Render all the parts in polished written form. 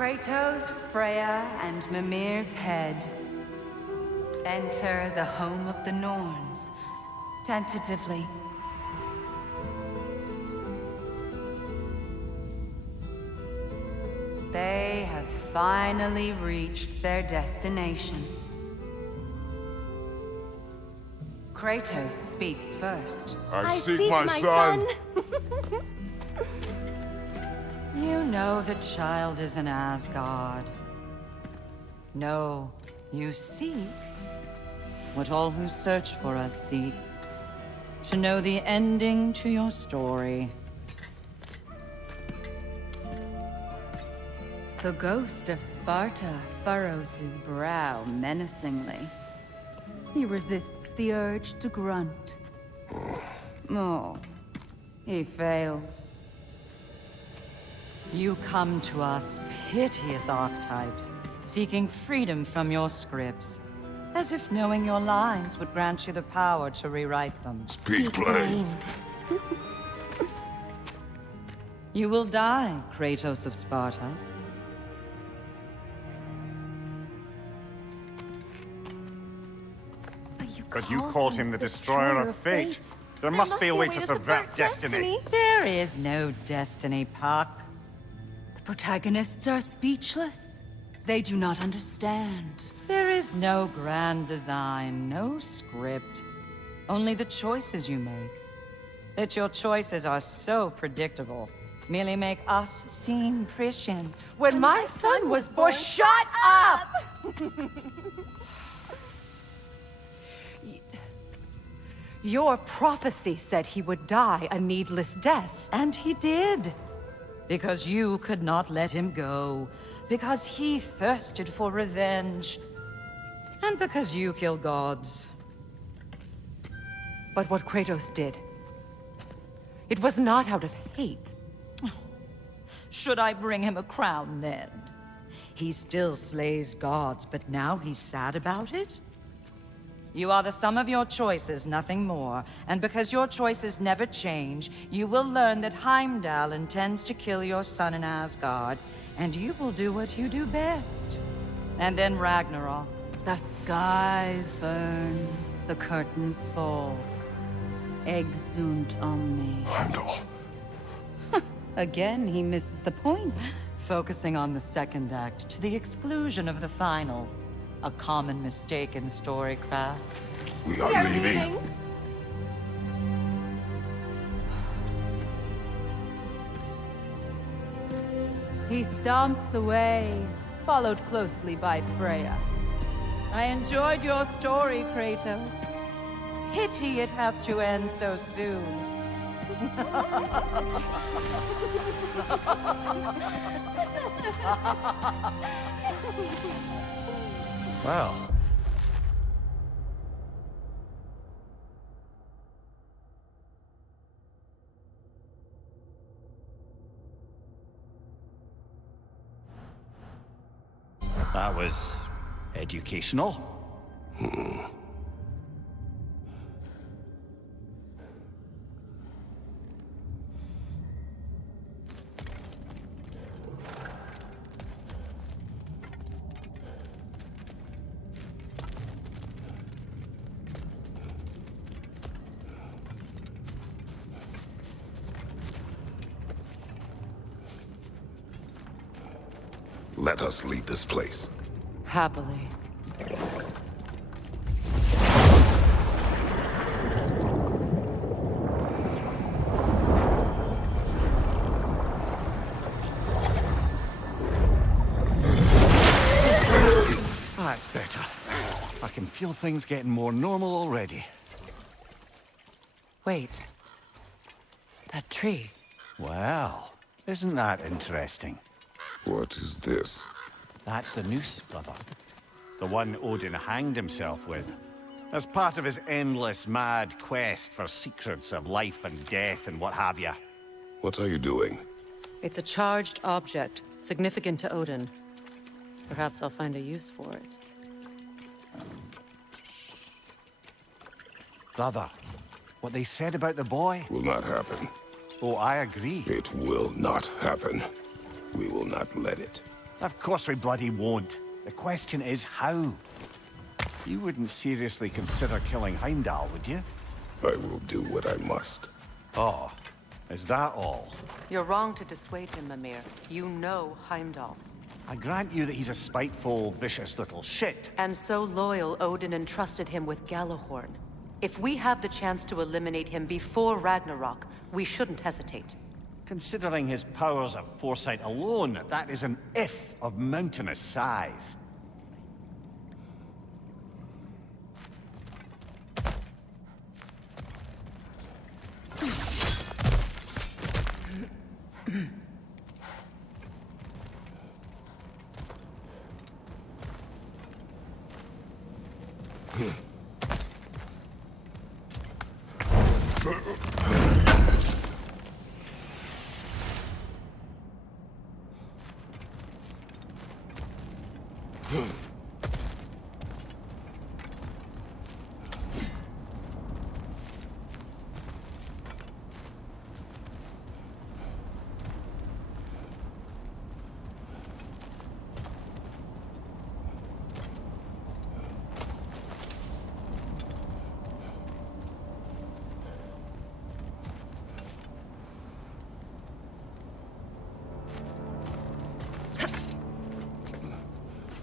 Kratos, Freya, and Mimir's head. Enter the home of the Norns, tentatively. They have finally reached their destination. Kratos speaks first. I seek my son. You know the child is in Asgard. No, you seek what all who search for us seek. To know the ending to your story. The ghost of Sparta furrows his brow menacingly. He resists the urge to grunt. Oh, he fails. You come to us, piteous archetypes, seeking freedom from your scripts. As if knowing your lines would grant you the power to rewrite them. Speak plain. You will die, Kratos of Sparta. But you called him the Destroyer of Fate. There must be a way to subvert destiny. There is no destiny, Puck. The protagonists are speechless. They do not understand. There is no grand design, no script. Only the choices you make. That your choices are so predictable merely make us seem prescient. When my son was born, shut up! Your prophecy said he would die a needless death. And he did. Because you could not let him go. Because he thirsted for revenge. And because you kill gods. But what Kratos did, it was not out of hate. Should I bring him a crown then? He still slays gods, but now he's sad about it? You are the sum of your choices, nothing more. And because your choices never change, you will learn that Heimdall intends to kill your son in Asgard, and you will do what you do best. And then Ragnarok. The skies burn, the curtains fall. Exunt omnes. Heimdall. Again, he misses the point. Focusing on the second act to the exclusion of the final. A common mistake in storycraft. We are leaving. He stomps away, followed closely by Freya. I enjoyed your story, Kratos. Pity it has to end so soon. Well. That was educational. Let us leave this place. Happily. That's better. I can feel things getting more normal already. Wait. That tree. Well, isn't that interesting? What is this? That's the noose, brother. The one Odin hanged himself with. As part of his endless, mad quest for secrets of life and death and what have you. What are you doing? It's a charged object, significant to Odin. Perhaps I'll find a use for it. Brother, what they said about the boy? Will not happen. Oh, I agree. It will not happen. We will not let it. Of course we bloody won't. The question is how. You wouldn't seriously consider killing Heimdall, would you? I will do what I must. Oh, is that all? You're wrong to dissuade him, Mimir. You know Heimdall. I grant you that he's a spiteful, vicious little shit. And so loyal, Odin entrusted him with Gjallarhorn. If we have the chance to eliminate him before Ragnarok, we shouldn't hesitate. Considering his powers of foresight alone, that is an if of mountainous size.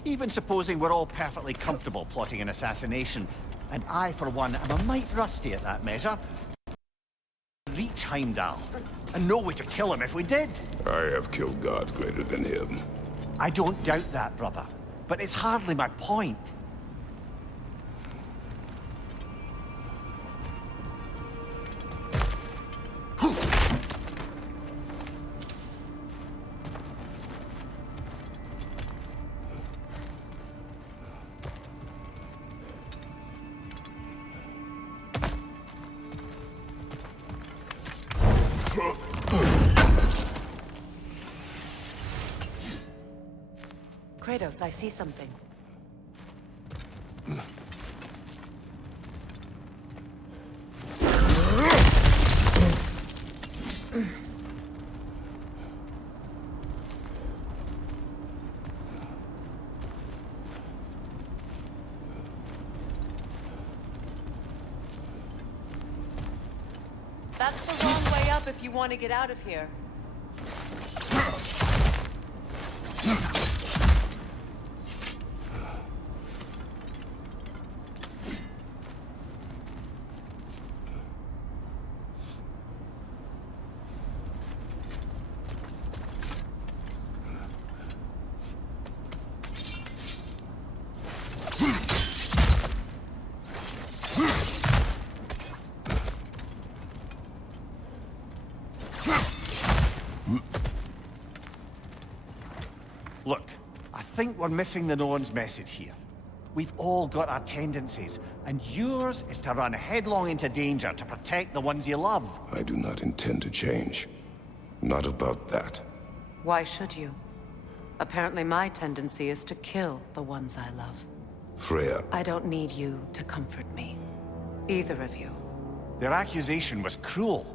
Even supposing we're all perfectly comfortable plotting an assassination, and I, for one, am a mite rusty at that measure, reach Heimdall, and know way to kill him if we did. I have killed gods greater than him. I don't doubt that, brother, but it's hardly my point. Kratos, I see something. That's the wrong way up if you want to get out of here. Look, I think we're missing the Norn's message here. We've all got our tendencies, and yours is to run headlong into danger to protect the ones you love. I do not intend to change. Not about that. Why should you? Apparently my tendency is to kill the ones I love. Freya, I don't need you to comfort me. Either of you. Their accusation was cruel.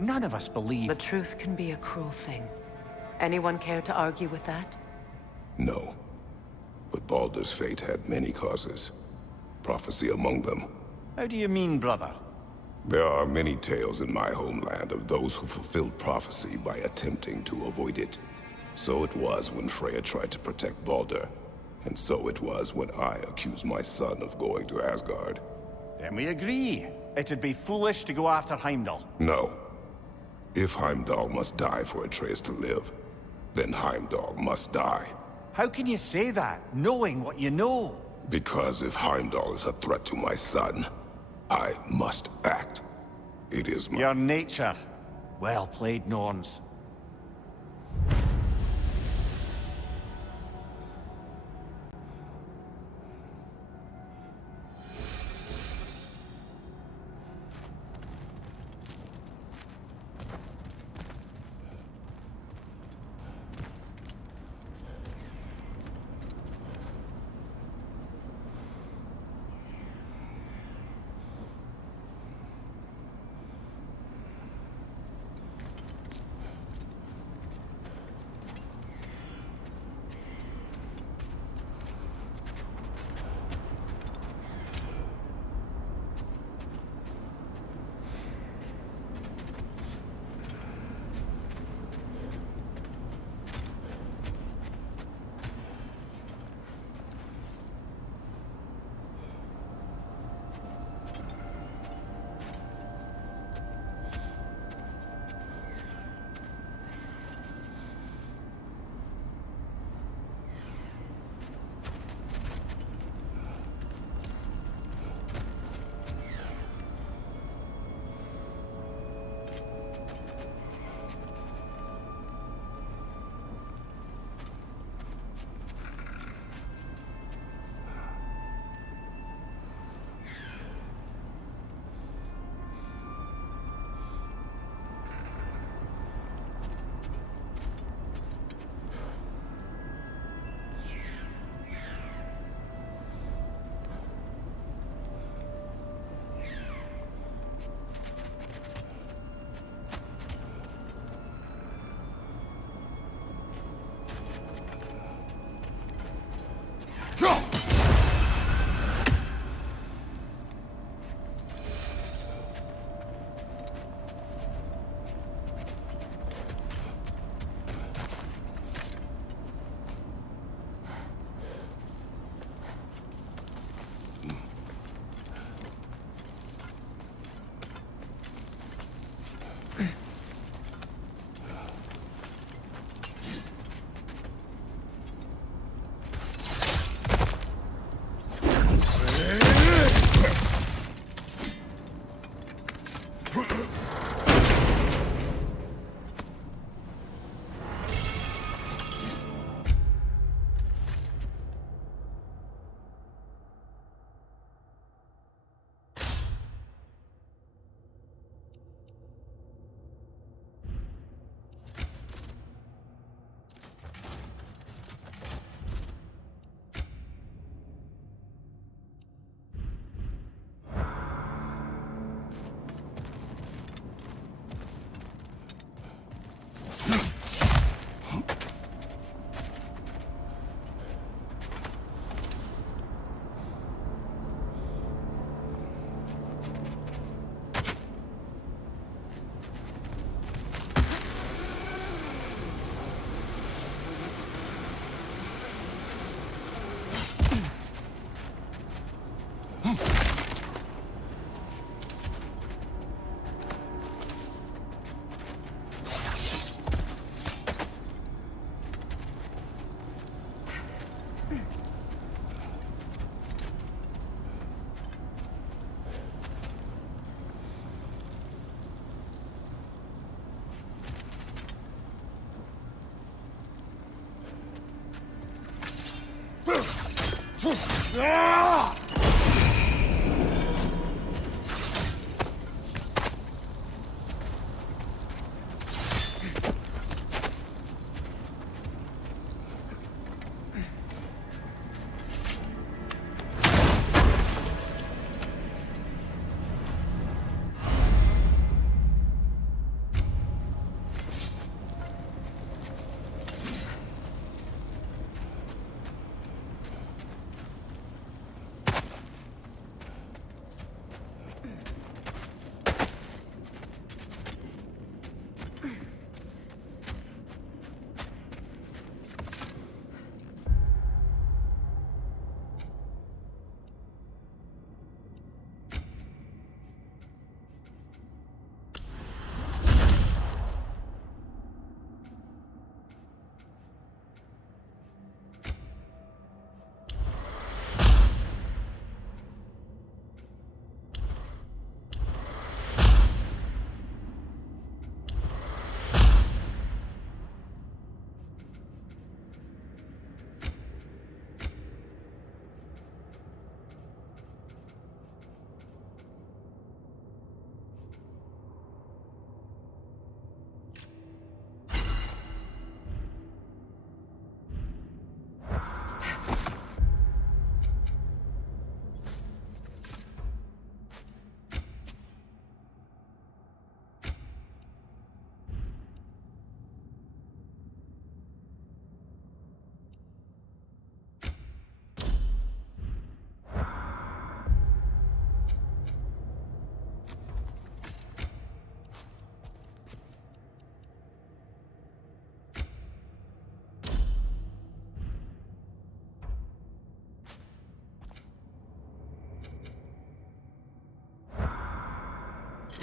None of us believe... The truth can be a cruel thing. Anyone care to argue with that? no. But Baldur's fate had many causes. Prophecy among them. How do you mean, brother? There are many tales in my homeland of those who fulfilled prophecy by attempting to avoid it. So it was when Freya tried to protect Baldur. And so it was when I accused my son of going to Asgard. Then we agree. It'd be foolish to go after Heimdall. No. If Heimdall must die for Atreus to live, then Heimdall must die. How can you say that, knowing what you know? Because if Heimdall is a threat to my son, I must act. It is my... Your nature. Well played, Norns.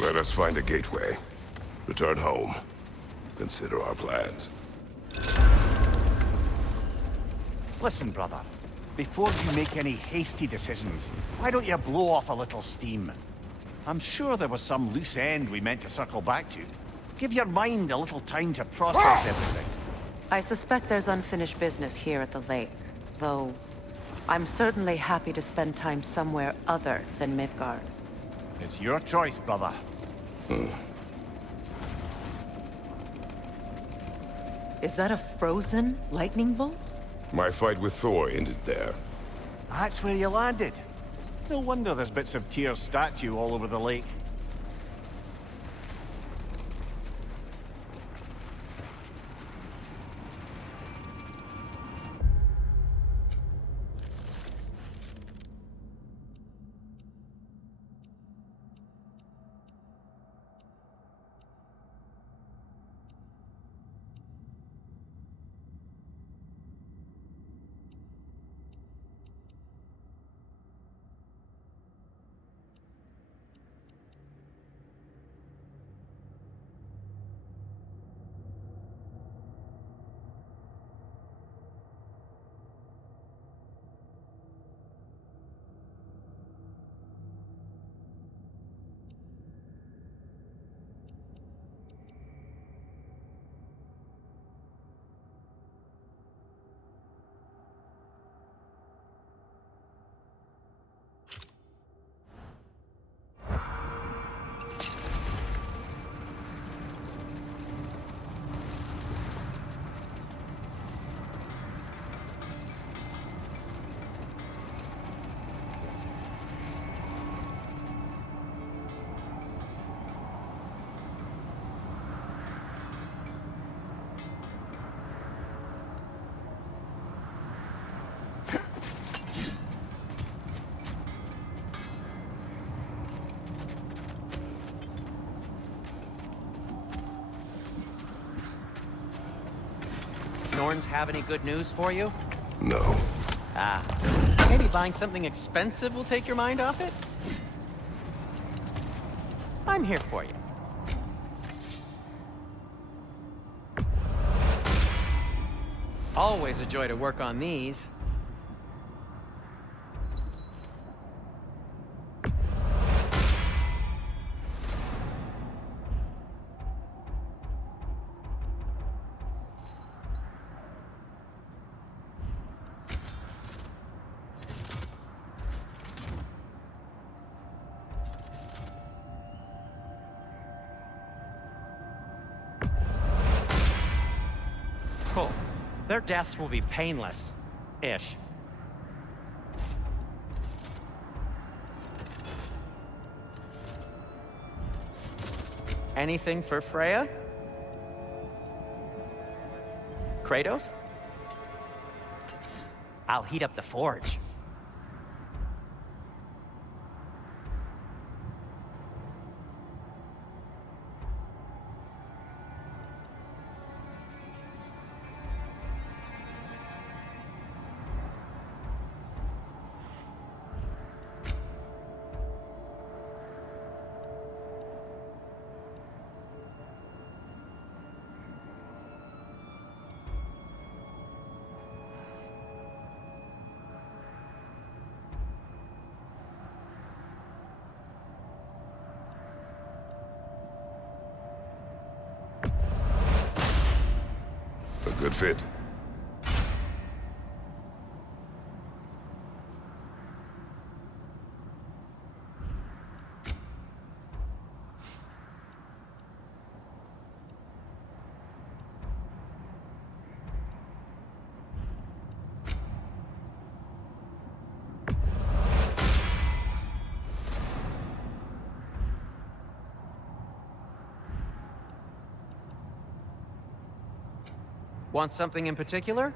Let us find a gateway. Return home. Consider our plans. Listen, brother. Before you make any hasty decisions, why don't you blow off a little steam? I'm sure there was some loose end we meant to circle back to. Give your mind a little time to process everything. I suspect there's unfinished business here at the lake, though I'm certainly happy to spend time somewhere other than Midgard. It's your choice, brother. Is that a frozen lightning bolt? My fight with Thor ended there. That's where you landed. No wonder there's bits of Tyr's statue all over the lake. Norns have any good news for you? No. Ah, maybe buying something expensive will take your mind off it? I'm here for you. Always a joy to work on these. Their deaths will be painless. Ish. Anything for Freya? Kratos? I'll heat up the forge. A good fit. Want something in particular?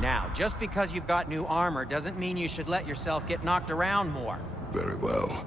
Now, just because you've got new armor doesn't mean you should let yourself get knocked around more. Very well.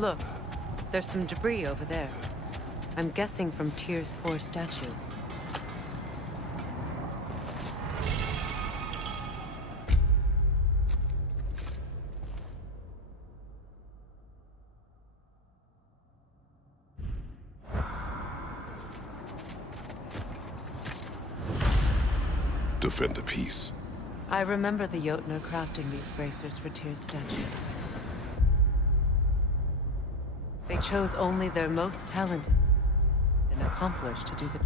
Look, there's some debris over there. I'm guessing from Tyr's poor statue. Defend the peace. I remember the Jotnar crafting these bracers for Tyr's statue. They chose only their most talented and accomplished to do the...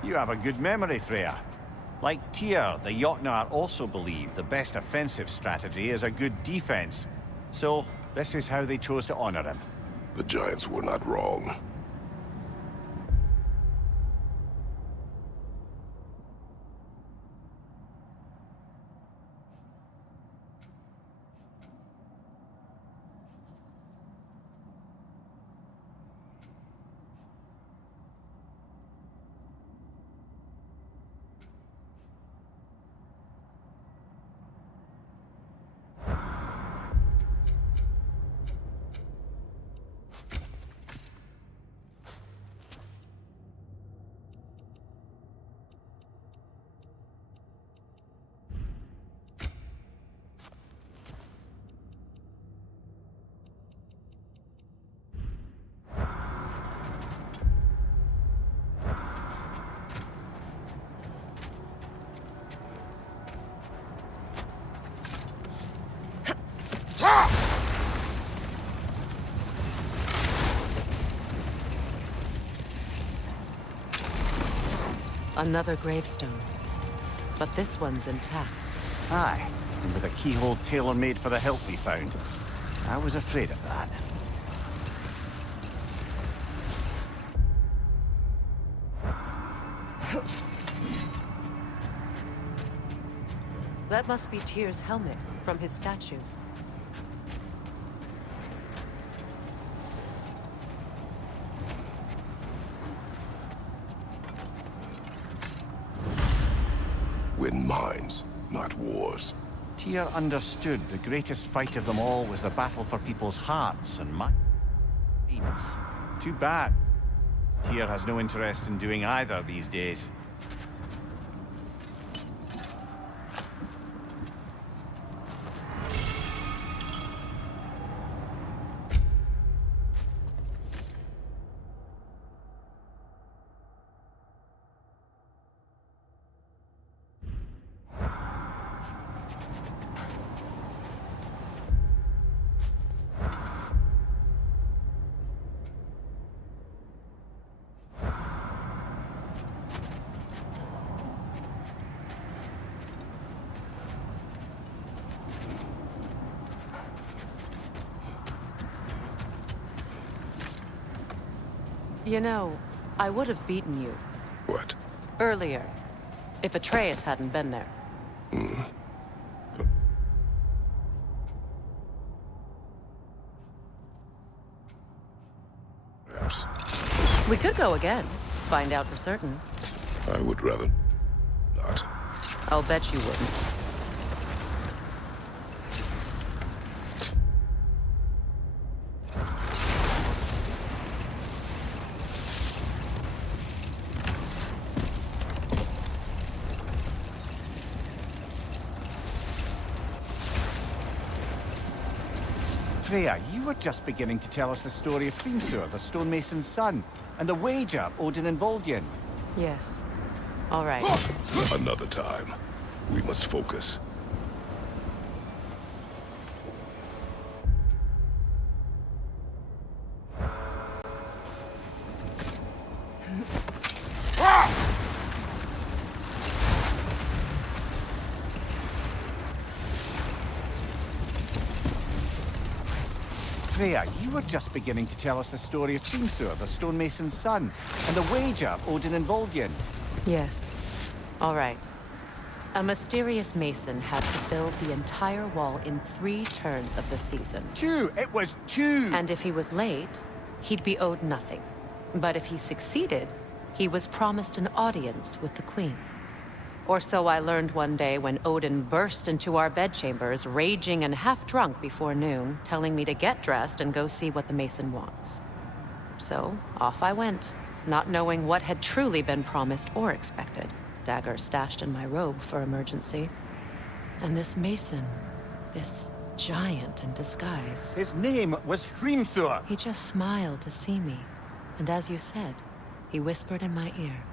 You have a good memory, Freya. Like Tyr, the Jotnar also believe the best offensive strategy is a good defense. So, this is how they chose to honor him. The Giants were not wrong. Another gravestone. But this one's intact. Aye, and with a keyhole tailor-made for the hilt we found. I was afraid of that. That must be Tyr's helmet from his statue. Win minds, not wars. Tyr understood the greatest fight of them all was the battle for people's hearts and minds. Too bad. Tyr has no interest in doing either these days. You know, I would have beaten you What? earlier, if Atreus hadn't been there. Perhaps. We could go again, find out for certain. I would rather not. I'll bet you wouldn't. Freya, you were just beginning to tell us the story of Hrimthur, the stonemason's son, and the wager Odin and Vol'jin. Yes. All right. Another time. We must focus. Freya, you were just beginning to tell us the story of Hrimthur, the stonemason's son, and the wager Odin and Vol'jin. Yes. All right. A mysterious mason had to build the entire wall in 3 turns of the season. 2! It was 2! And if he was late, he'd be owed nothing. But if he succeeded, he was promised an audience with the queen. Or so I learned one day when Odin burst into our bedchambers, raging and half drunk before noon, telling me to get dressed and go see what the mason wants. So, off I went, not knowing what had truly been promised or expected. Dagger stashed in my robe for emergency. And this mason, this giant in disguise. His name was Hrimthur. He just smiled to see me. And as you said, he whispered in my ear.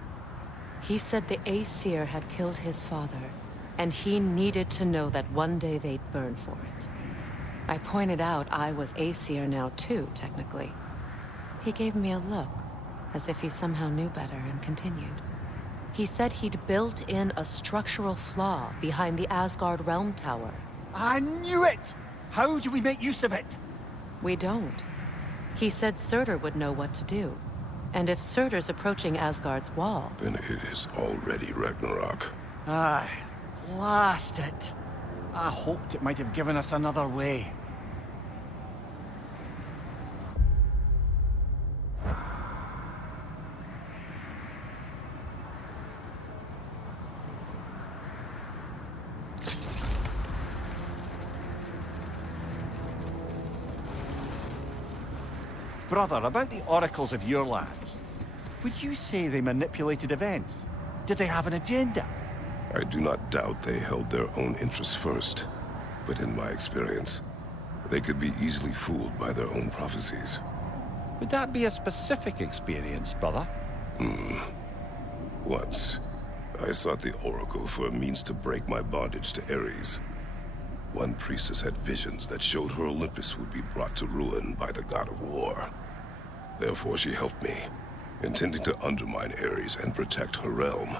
He said the Aesir had killed his father, and he needed to know that one day they'd burn for it. I pointed out I was Aesir now too, technically. He gave me a look, as if he somehow knew better, and continued. He said he'd built in a structural flaw behind the Asgard Realm Tower. I knew it! How do we make use of it? We don't. He said Surtur would know what to do. And if Surtur's approaching Asgard's wall... Then it is already Ragnarok. Aye, blast it. I hoped it might have given us another way. Brother, about the oracles of your lands, would you say they manipulated events? Did they have an agenda? I do not doubt they held their own interests first, but in my experience, they could be easily fooled by their own prophecies. Would that be a specific experience, brother? Once, I sought the Oracle for a means to break my bondage to Ares. One priestess had visions that showed her Olympus would be brought to ruin by the god of war. Therefore she helped me, intending to undermine Ares and protect her realm.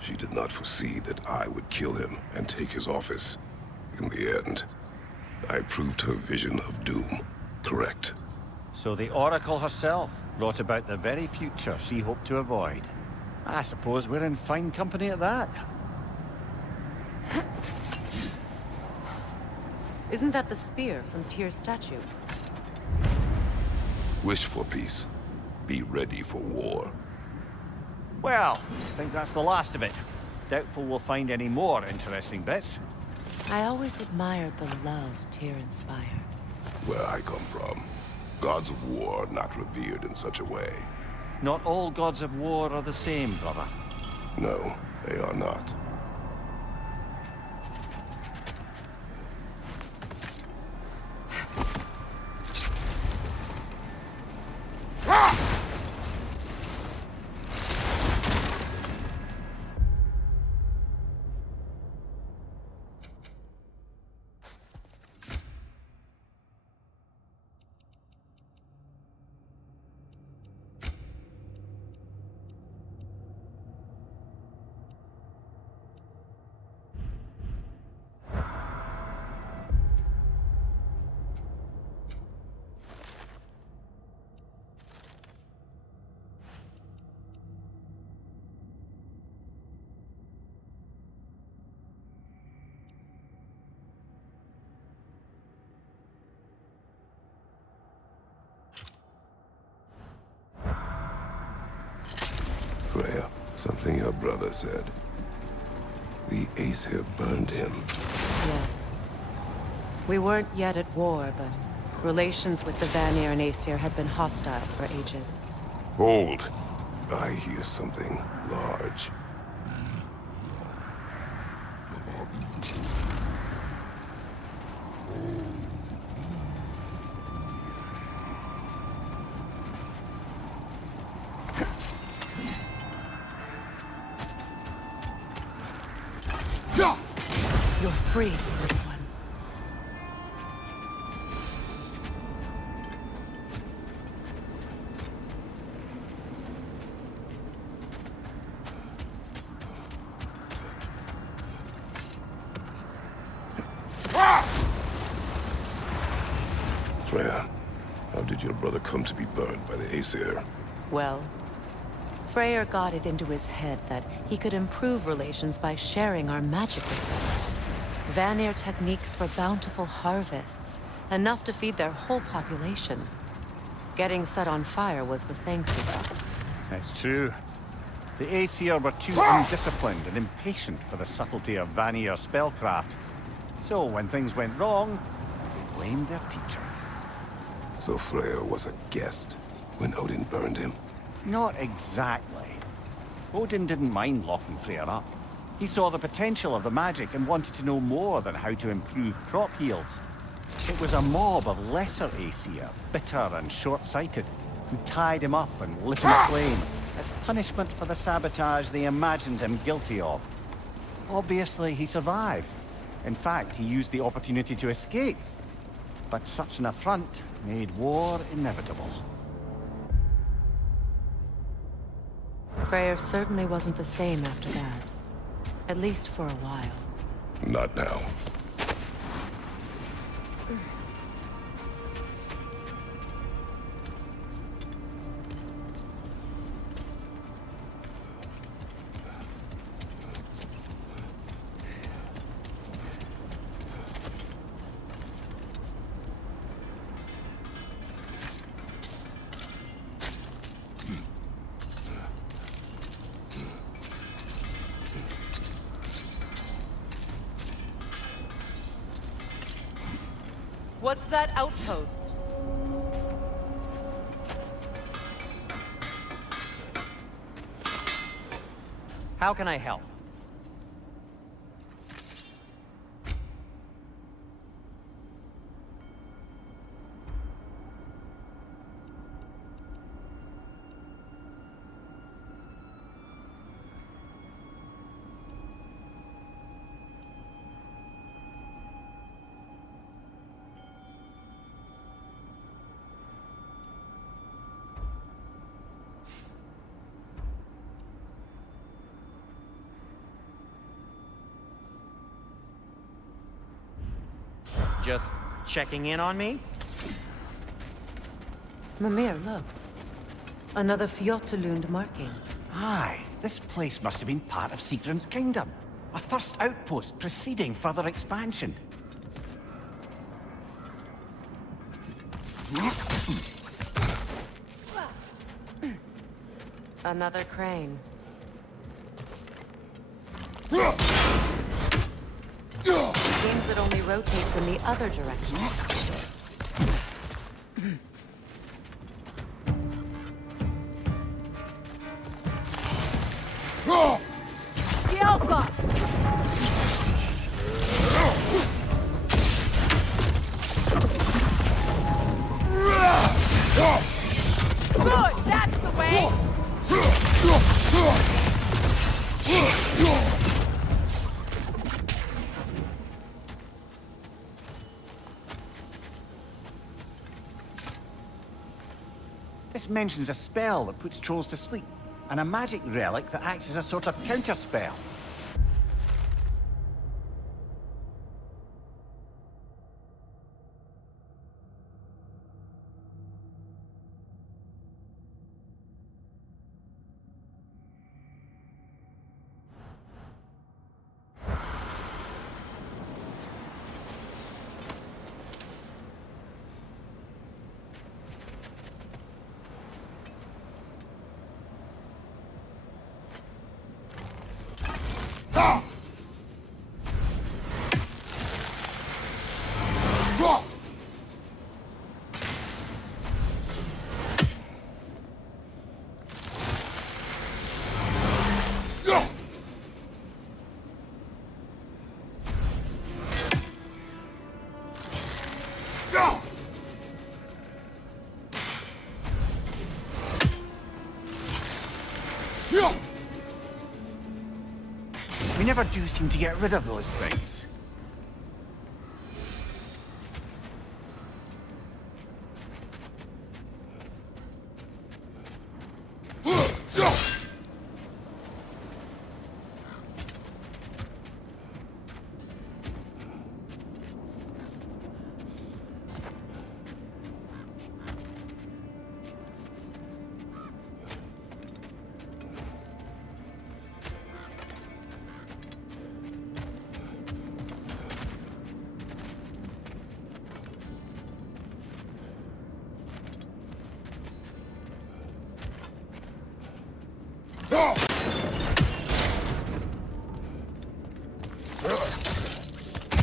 She did not foresee that I would kill him and take his office. In the end, I proved her vision of doom correct. So the Oracle herself brought about the very future she hoped to avoid. I suppose we're in fine company at that. Isn't that the spear from Tyr's statue? Wish for peace. Be ready for war. Well, I think that's the last of it. Doubtful we'll find any more interesting bits. I always admired the love Tyr inspired. Where I come from, gods of war are not revered in such a way. Not all gods of war are the same, brother. No, they are not. Freya, something your brother said. The Aesir burned him. Yes. We weren't yet at war, but relations with the Vanir and Aesir had been hostile for ages. Hold! I hear something large. You're free, little one. Freya, how did your brother come to be burned by the Aesir? Well, Freyr got it into his head that he could improve relations by sharing our magic with them. Vanir techniques for bountiful harvests, enough to feed their whole population. Getting set on fire was the thanks he got. It's true. The Aesir were too undisciplined and impatient for the subtlety of Vanir spellcraft. So when things went wrong, they blamed their teacher. So Freya was a guest. when Odin burned him? Not exactly. Odin didn't mind locking Freyr up. He saw the potential of the magic and wanted to know more than how to improve crop yields. It was a mob of lesser Aesir, bitter and short-sighted, who tied him up and lit him aflame as punishment for the sabotage they imagined him guilty of. Obviously, he survived. In fact, he used the opportunity to escape. But such an affront made war inevitable. Freyr certainly wasn't the same after that. At least for a while. Not now. What's that outpost? How can I help? Just checking in on me? Mimir, look. Another Fjotalund marking. Aye, this place must have been part of Sigrun's kingdom. A first outpost preceding further expansion. Another crane. Seems it only rotates in the other direction. The Alpha! Good, that's the way! This mentions a spell that puts trolls to sleep, and a magic relic that acts as a sort of counterspell. We never do seem to get rid of those things.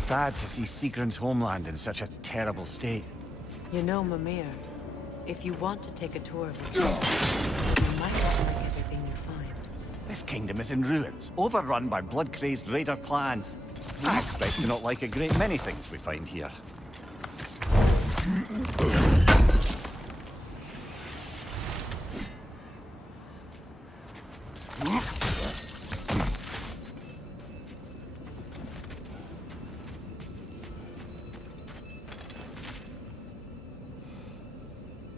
Sad to see Sigrun's homeland in such a terrible state. You know, Mimir, If you want to take a tour of it, you might not like everything you find. This kingdom is in ruins, overrun by blood-crazed raider clans. I expect to not like a great many things we find here.